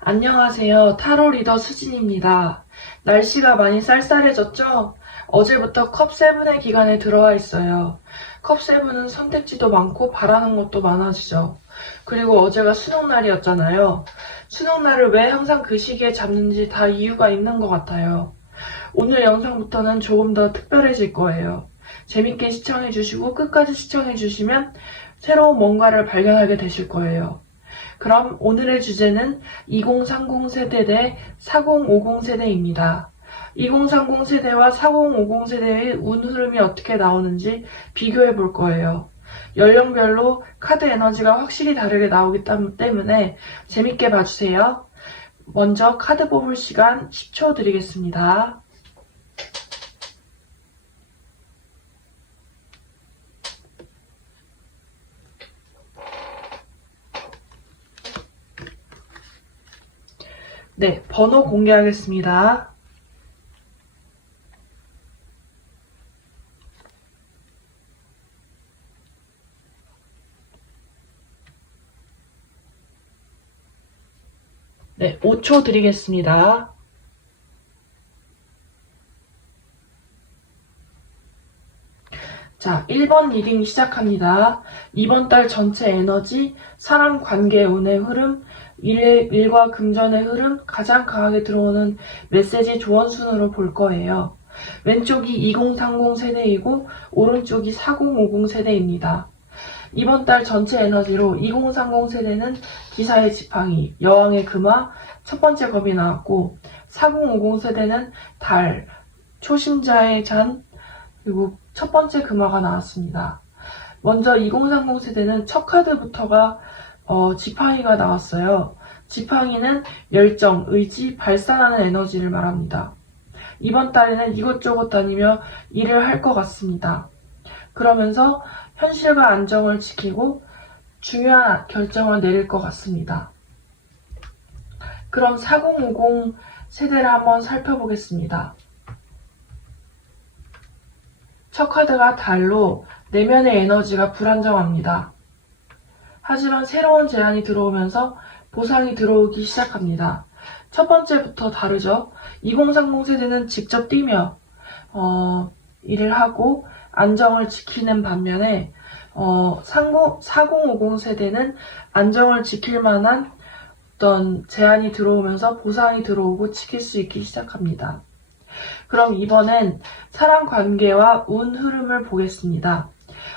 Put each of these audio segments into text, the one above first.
안녕하세요. 타로 리더 수진입니다. 날씨가 많이 쌀쌀해졌죠? 어제부터 컵7의 기간에 들어와 있어요. 컵7은 선택지도 많고 바라는 것도 많아지죠. 그리고 어제가 수능날이었잖아요. 수능날을 왜 항상 그 시기에 잡는지 다 이유가 있는 것 같아요. 오늘 영상부터는 조금 더 특별해질 거예요. 재밌게 시청해주시고 끝까지 시청해주시면 새로운 뭔가를 발견하게 되실 거예요. 그럼 오늘의 주제는 2030 세대 대 4050 세대입니다. 2030 세대와 4050 세대의 운 흐름이 어떻게 나오는지 비교해 볼 거예요. 연령별로 카드 에너지가 확실히 다르게 나오기 때문에 재밌게 봐주세요. 먼저 카드 뽑을 시간 10초 드리겠습니다. 네, 번호 공개하겠습니다. 네, 5초 드리겠습니다. 자, 1번 리딩 시작합니다. 이번 달 전체 에너지, 사람 관계 운의 흐름, 일과 금전의 흐름, 가장 강하게 들어오는 메시지 조언순으로 볼 거예요. 왼쪽이 2030 세대이고 오른쪽이 4050 세대입니다. 이번 달 전체 에너지로 2030 세대는 기사의 지팡이, 여왕의 금화, 첫 번째 검이 나왔고 4050 세대는 달, 초심자의 잔, 그리고 첫 번째 금화가 나왔습니다. 먼저 2030 세대는 첫 카드부터가 지팡이가 나왔어요. 지팡이는 열정, 의지, 발산하는 에너지를 말합니다. 이번 달에는 이것저것 다니며 일을 할 것 같습니다. 그러면서 현실과 안정을 지키고 중요한 결정을 내릴 것 같습니다. 그럼 4050 세대를 한번 살펴보겠습니다. 첫 카드가 달로 내면의 에너지가 불안정합니다. 하지만 새로운 제안이 들어오면서 보상이 들어오기 시작합니다. 첫 번째부터 다르죠. 2030 세대는 직접 뛰며 일을 하고 안정을 지키는 반면에 4050 세대는 안정을 지킬 만한 어떤 제안이 들어오면서 보상이 들어오고 지킬 수 있기 시작합니다. 그럼 이번엔 사람 관계와 운 흐름을 보겠습니다.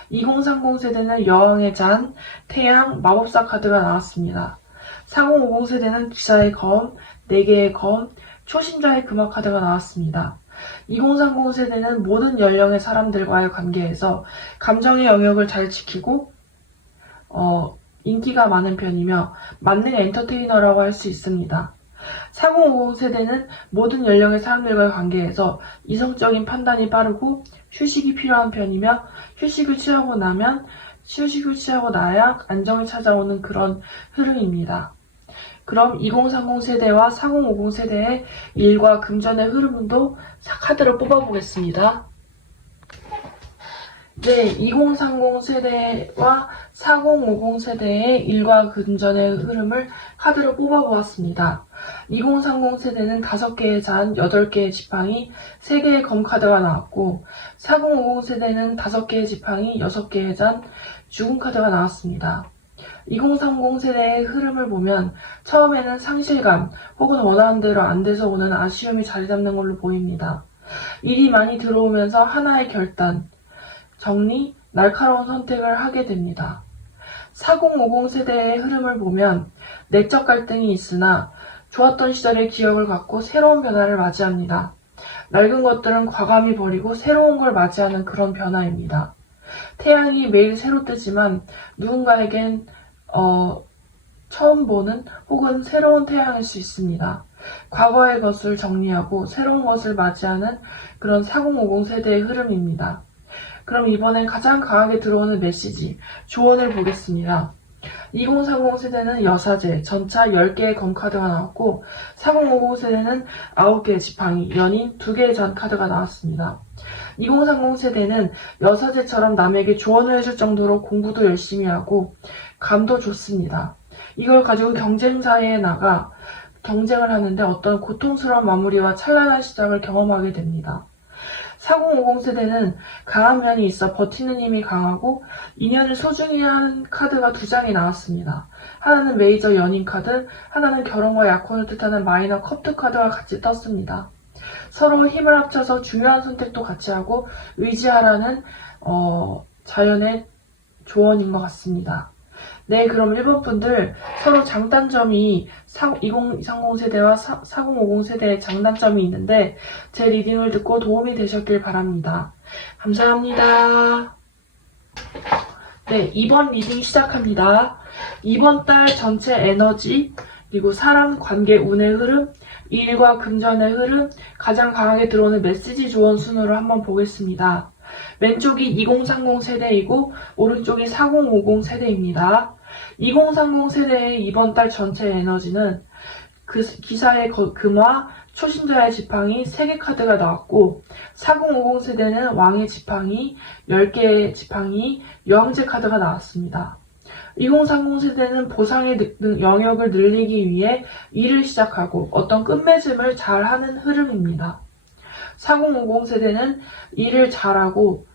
2030 세대는 여왕의 잔, 태양, 마법사 카드가 나왔습니다. 4050 세대는 기사의 검, 4개의 검, 초신자의 금화 카드가 나왔습니다. 2030 세대는 모든 연령의 사람들과의 관계에서 감정의 영역을 잘 지키고 인기가 많은 편이며 만능 엔터테이너라고 할 수 있습니다. 4050 세대는 모든 연령의 사람들과의 관계에서 이성적인 판단이 빠르고 휴식이 필요한 편이며 휴식을 취하고 나야 안정이 찾아오는 그런 흐름입니다. 그럼 2030 세대와 4050 세대의 일과 금전의 흐름도 카드를 뽑아보겠습니다. 네, 2030 세대와 4050 세대의 일과 금전의 흐름을 카드로 뽑아보았습니다. 2030 세대는 5개의 잔, 8개의 지팡이, 3개의 검 카드가 나왔고 4050 세대는 5개의 지팡이, 6개의 잔, 죽음 카드가 나왔습니다. 2030 세대의 흐름을 보면 처음에는 상실감 혹은 원하는 대로 안 돼서 오는 아쉬움이 자리 잡는 걸로 보입니다. 일이 많이 들어오면서 하나의 결단, 정리, 날카로운 선택을 하게 됩니다. 4050 세대의 흐름을 보면 내적 갈등이 있으나 좋았던 시절의 기억을 갖고 새로운 변화를 맞이합니다. 낡은 것들은 과감히 버리고 새로운 걸 맞이하는 그런 변화입니다. 태양이 매일 새로 뜨지만 누군가에겐 처음 보는 혹은 새로운 태양일 수 있습니다. 과거의 것을 정리하고 새로운 것을 맞이하는 그런 4050 세대의 흐름입니다. 그럼 이번엔 가장 강하게 들어오는 메시지, 조언을 보겠습니다. 2030 세대는 여사제, 전차 10개의 검 카드가 나왔고 4050 세대는 9개의 지팡이, 연인 2개의 잔 카드가 나왔습니다. 2030 세대는 여사제처럼 남에게 조언을 해줄 정도로 공부도 열심히 하고 감도 좋습니다. 이걸 가지고 경쟁사에 나가 경쟁을 하는데 어떤 고통스러운 마무리와 찬란한 시작을 경험하게 됩니다. 4050 세대는 강한 면이 있어 버티는 힘이 강하고 인연을 소중히 하는 카드가 두 장이 나왔습니다. 하나는 메이저 연인 카드, 하나는 결혼과 약혼을 뜻하는 마이너 커플 카드가 같이 떴습니다. 서로 힘을 합쳐서 중요한 선택도 같이 하고 의지하라는 자연의 조언인 것 같습니다. 네, 그럼 1번 분들 서로 장단점이 2030 세대와 4050 세대의 장단점이 있는데 제 리딩을 듣고 도움이 되셨길 바랍니다. 감사합니다. 네, 2번 리딩 시작합니다. 이번 달 전체 에너지, 그리고 사람, 관계, 운의 흐름, 일과 금전의 흐름, 가장 강하게 들어오는 메시지 조언 순으로 한번 보겠습니다. 왼쪽이 2030 세대이고 오른쪽이 4050 세대입니다. 2030 세대의 이번 달 전체 에너지는 그 기사의 금화, 초신자의 지팡이 3개 카드가 나왔고 4050 세대는 왕의 지팡이, 10개의 지팡이, 여왕제 카드가 나왔습니다. 2030 세대는 보상의 영역을 늘리기 위해 일을 시작하고 어떤 끝맺음을 잘 하는 흐름입니다. 4050 세대는 일을 잘하고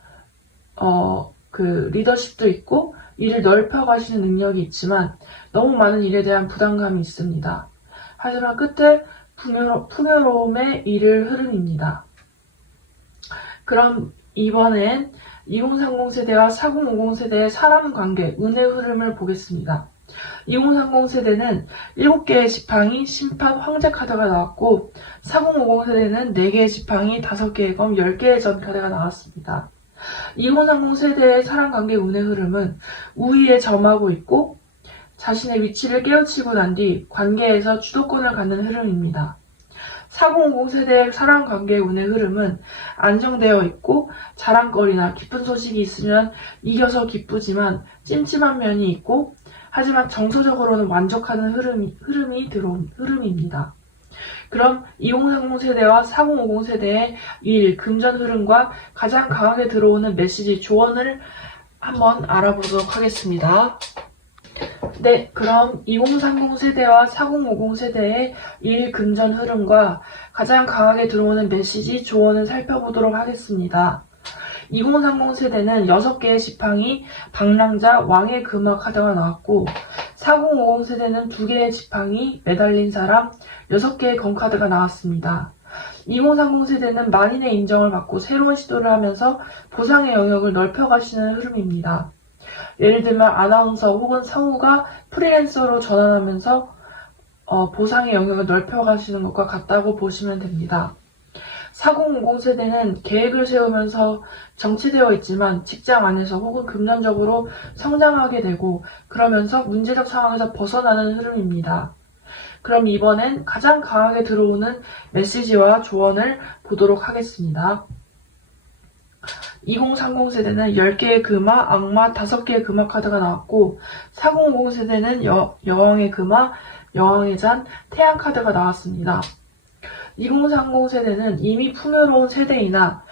리더십도 있고 일을 넓혀가시는 능력이 있지만 너무 많은 일에 대한 부담감이 있습니다. 하지만 끝에 풍요로움의 일을 흐름입니다. 그럼 이번엔 2030 세대와 4050 세대의 사람 관계, 운의 흐름을 보겠습니다. 2030 세대는 7개의 지팡이, 심판, 황제 카드가 나왔고 4050 세대는 4개의 지팡이, 5개의 검, 10개의 전 카드가 나왔습니다. 2030 세대의 사람 관계 운의 흐름은 우위에 점하고 있고 자신의 위치를 깨우치고 난 뒤 관계에서 주도권을 갖는 흐름입니다. 4050 세대의 사람 관계의 운의 흐름은 안정되어 있고 자랑거리나 기쁜 소식이 있으면 이겨서 기쁘지만 찜찜한 면이 있고 하지만 정서적으로는 만족하는 흐름입니다. 그럼 2030 세대와 4050 세대의 일, 금전 흐름과 가장 강하게 들어오는 메시지 조언을 한번 알아보도록 하겠습니다. 네, 그럼 2030 세대와 4050 세대의 일, 금전 흐름과 가장 강하게 들어오는 메시지 조언을 살펴보도록 하겠습니다. 2030 세대는 6개의 지팡이, 방랑자, 왕의 금화 카드가 나왔고 4050 세대는 2개의 지팡이, 매달린 사람, 6개의 검 카드가 나왔습니다. 2030 세대는 만인의 인정을 받고 새로운 시도를 하면서 보상의 영역을 넓혀가시는 흐름입니다. 예를 들면 아나운서 혹은 성우가 프리랜서로 전환하면서 보상의 영역을 넓혀가시는 것과 같다고 보시면 됩니다. 4050 세대는 계획을 세우면서 정체되어 있지만 직장 안에서 혹은 금전적으로 성장하게 되고 그러면서 문제적 상황에서 벗어나는 흐름입니다. 그럼 이번엔 가장 강하게 들어오는 메시지와 조언을 보도록 하겠습니다. 2030 세대는 10개의 금화, 악마, 5개의 금화 카드가 나왔고 4050 세대는 여왕의 금화, 여왕의 잔, 태양 카드가 나왔습니다. 2030 세대는 이미 풍요로운 세대이나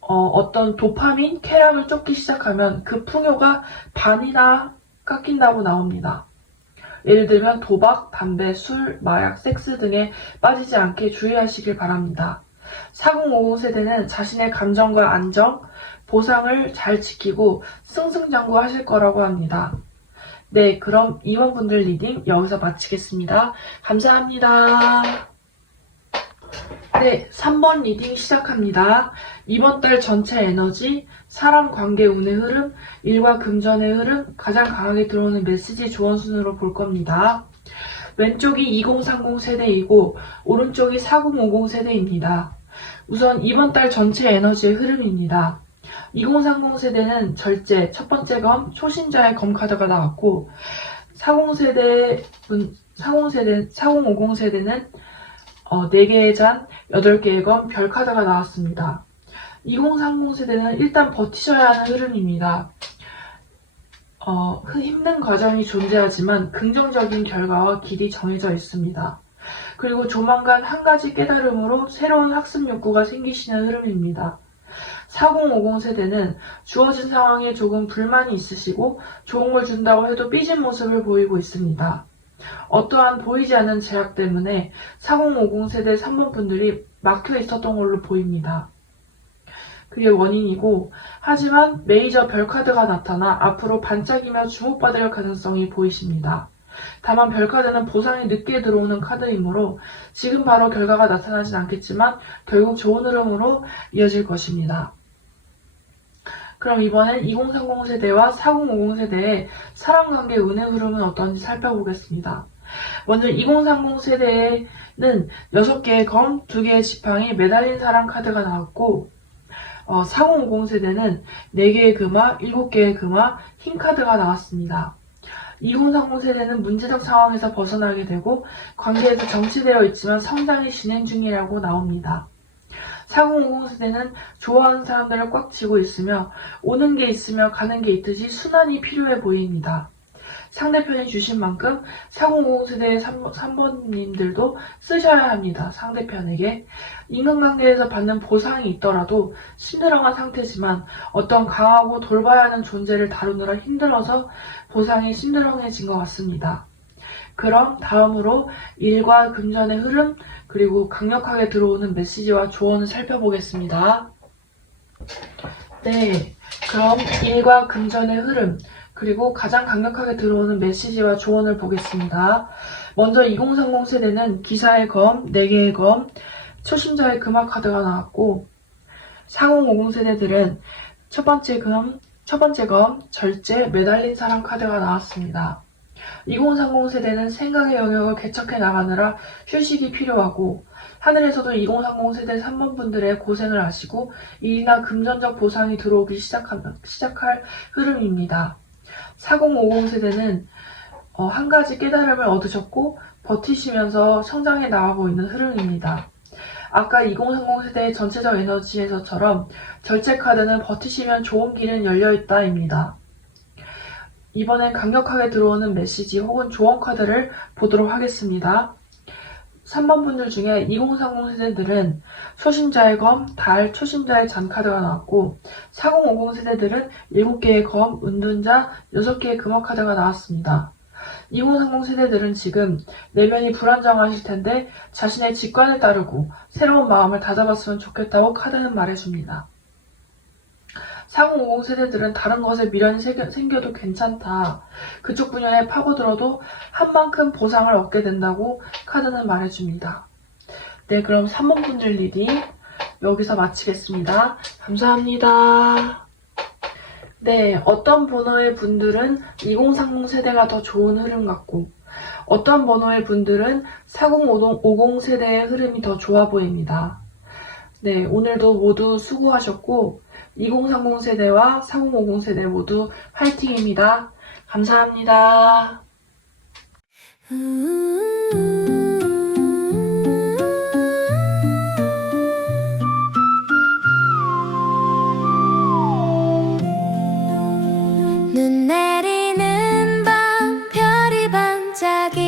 어떤 도파민, 쾌락을 쫓기 시작하면 그 풍요가 반이나 깎인다고 나옵니다. 예를 들면 도박, 담배, 술, 마약, 섹스 등에 빠지지 않게 주의하시길 바랍니다. 4050 세대는 자신의 감정과 안정, 보상을 잘 지키고 승승장구하실 거라고 합니다. 네, 그럼 이원분들 리딩 여기서 마치겠습니다. 감사합니다. 네, 3번 리딩 시작합니다. 이번 달 전체 에너지, 사람 관계 운의 흐름, 일과 금전의 흐름, 가장 강하게 들어오는 메시지 조언 순으로 볼 겁니다. 왼쪽이 2030 세대이고 오른쪽이 4050 세대입니다. 우선 이번 달 전체 에너지의 흐름입니다. 2030 세대는 절제, 첫 번째 검, 초신자의 검 카드가 나왔고 4050 세대는 4개의 잔, 8개의 검, 별 카드가 나왔습니다. 2030 세대는 일단 버티셔야 하는 흐름입니다. 힘든 과정이 존재하지만 긍정적인 결과와 길이 정해져 있습니다. 그리고 조만간 한 가지 깨달음으로 새로운 학습 욕구가 생기시는 흐름입니다. 4050 세대는 주어진 상황에 조금 불만이 있으시고 좋은 걸 준다고 해도 삐진 모습을 보이고 있습니다. 어떠한 보이지 않는 제약 때문에 4050 세대 3번 분들이 막혀 있었던 걸로 보입니다. 그게 원인이고, 하지만 메이저 별카드가 나타나 앞으로 반짝이며 주목받을 가능성이 보이십니다. 다만 별카드는 보상이 늦게 들어오는 카드이므로 지금 바로 결과가 나타나진 않겠지만 결국 좋은 흐름으로 이어질 것입니다. 그럼 이번엔 2030 세대와 4050 세대의 사랑관계 운의 흐름은 어떤지 살펴보겠습니다. 먼저 2030 세대에는 6개의 검, 2개의 지팡이, 매달린 사랑 카드가 나왔고, 4050 세대는 4개의 금화, 7개의 금화, 흰 카드가 나왔습니다. 2030 세대는 문제적 상황에서 벗어나게 되고 관계에서 정치되어 있지만 성장이 진행 중이라고 나옵니다. 4050 세대는 좋아하는 사람들을 꽉 쥐고 있으며 오는 게 있으며 가는 게 있듯이 순환이 필요해 보입니다. 상대편이 주신 만큼 4050 세대의 3번님들도 쓰셔야 합니다. 상대편에게. 인간관계에서 받는 보상이 있더라도 심드렁한 상태지만 어떤 강하고 돌봐야 하는 존재를 다루느라 힘들어서 보상이 심드렁해진 것 같습니다. 그럼 다음으로 일과 금전의 흐름 그리고 강력하게 들어오는 메시지와 조언을 살펴보겠습니다. 네, 그럼 일과 금전의 흐름 그리고 가장 강력하게 들어오는 메시지와 조언을 보겠습니다. 먼저 2030 세대는 기사의 검, 4개의 검, 초심자의 금화 카드가 나왔고 4050 세대들은 첫 번째 검, 절제, 매달린 사랑 카드가 나왔습니다. 2030 세대는 생각의 영역을 개척해 나가느라 휴식이 필요하고 하늘에서도 2030 세대 3번 분들의 고생을 아시고 일이나 금전적 보상이 들어오기 시작할 흐름입니다. 4050 세대는 한 가지 깨달음을 얻으셨고 버티시면서 성장해 나가고 있는 흐름입니다. 아까 2030 세대의 전체적 에너지에서처럼 절제 카드는 버티시면 좋은 길은 열려있다입니다. 이번엔 강력하게 들어오는 메시지 혹은 조언 카드를 보도록 하겠습니다. 3번 분들 중에 2030 세대들은 초심자의 검, 달, 초심자의 잔 카드가 나왔고 4050 세대들은 7개의 검, 은둔자, 6개의 금화 카드가 나왔습니다. 2030 세대들은 지금 내면이 불안정하실 텐데 자신의 직관을 따르고 새로운 마음을 다잡았으면 좋겠다고 카드는 말해줍니다. 4050 세대들은 다른 것에 미련이 생겨도 괜찮다. 그쪽 분야에 파고들어도 한 만큼 보상을 얻게 된다고 카드는 말해줍니다. 네, 그럼 3번 분들 리딩 여기서 마치겠습니다. 감사합니다. 네, 어떤 번호의 분들은 2030 세대가 더 좋은 흐름 같고 어떤 번호의 분들은 4050 세대의 흐름이 더 좋아 보입니다. 네, 오늘도 모두 수고하셨고 2030 세대와 4050 세대 모두 화이팅입니다. 감사합니다. 눈 내리는 밤 별이 반짝이